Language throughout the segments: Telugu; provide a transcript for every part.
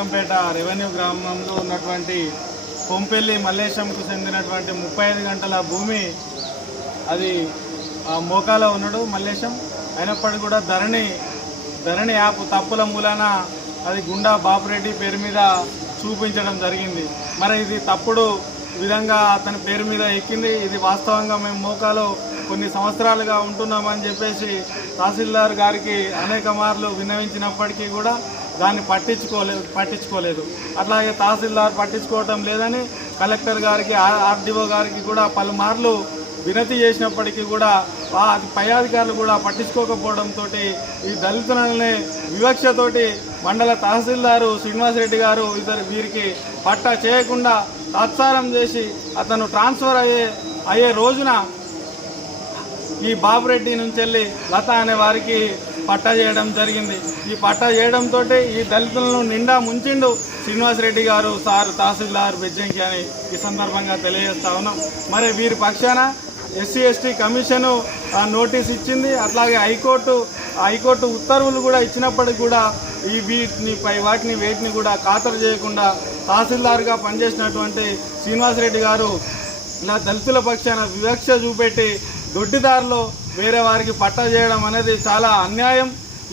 బేగంపేట రెవెన్యూ గ్రామంలో ఉన్నటువంటి కొంపెల్లి మల్లేశంకు చెందినటువంటి 35 గంటల భూమి అది మోకాలో ఉన్నాడు మల్లేశం. అయినప్పటికీ కూడా ధరణి యాప్ తప్పుల మూలాన అది గుండా బాపురెడ్డి పేరు మీద చూపించడం జరిగింది. మరి ఇది తప్పుడు విధంగా అతని పేరు మీద ఎక్కింది. ఇది వాస్తవంగా మేము మోకాలో కొన్ని సంవత్సరాలుగా ఉంటున్నామని చెప్పేసి తహసీల్దార్ గారికి అనేక మార్లు విన్నవించినప్పటికీ కూడా దాన్ని పట్టించుకోలేదు. అట్లాగే తహసీల్దార్ పట్టించుకోవటం లేదని కలెక్టర్ గారికి ఆర్డీఓ గారికి కూడా పలుమార్లు వినతి చేసినప్పటికీ కూడా పై అధికారులు కూడా పట్టించుకోకపోవడంతో ఈ దళితులనే వివక్షతోటి మండల తహసీల్దారు శ్రీనివాసరెడ్డి గారు వీరికి పట్టా చేయకుండా తాత్సారం చేసి అతను ట్రాన్స్ఫర్ అయ్యే రోజున ఈ బాబురెడ్డి నుంచి వెళ్ళి లత అనే వారికి పట్టా చేయడం జరిగింది. ఈ పట్టా చేయడంతో ఈ దళితులను నిండా ముంచిండు శ్రీనివాసరెడ్డి గారు సార్ తహసీల్దార్ బెజ్జంకి అని ఈ సందర్భంగా తెలియజేస్తా ఉన్నాం. మరి వీరి పక్షాన ఎస్సీ ఎస్టీ కమిషను నోటీస్ ఇచ్చింది. అట్లాగే హైకోర్టు ఉత్తర్వులు కూడా ఇచ్చినప్పటికీ కూడా వాటిని వేటిని కూడా ఖాతరు చేయకుండా తహసీల్దార్గా పనిచేసినటువంటి శ్రీనివాసరెడ్డి గారు ఇలా దళితుల పక్షాన వివక్ష చూపెట్టి దొడ్డిదారిలో వేరే వారికి పట్టా చేయడం అనేది చాలా అన్యాయం.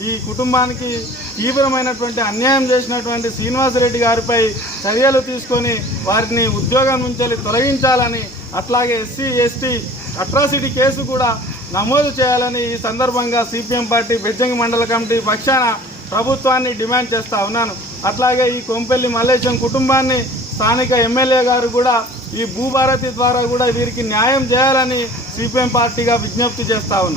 ఈ కుటుంబానికి తీవ్రమైనటువంటి అన్యాయం చేసినటువంటి శ్రీనివాసరెడ్డి గారిపై చర్యలు తీసుకొని వారిని ఉద్యోగం నుంచి తొలగించాలని, అట్లాగే ఎస్సీ ఎస్టీ అట్రాసిటీ కేసు కూడా నమోదు చేయాలని ఈ సందర్భంగా సిపిఎం పార్టీ బెజ్జంకి మండల కమిటీ పక్షాన ప్రభుత్వాన్ని డిమాండ్ చేస్తా ఉన్నాను. అట్లాగే ఈ కొంపెల్లి మల్లేశం కుటుంబాన్ని స్థానిక ఎమ్మెల్యే గారు కూడా ఈ భూభారతి ద్వారా కూడా వీరికి న్యాయం చేయాలని సిపిఎం పార్టీగా విజ్ఞప్తి చేస్తా ఉన్నాను.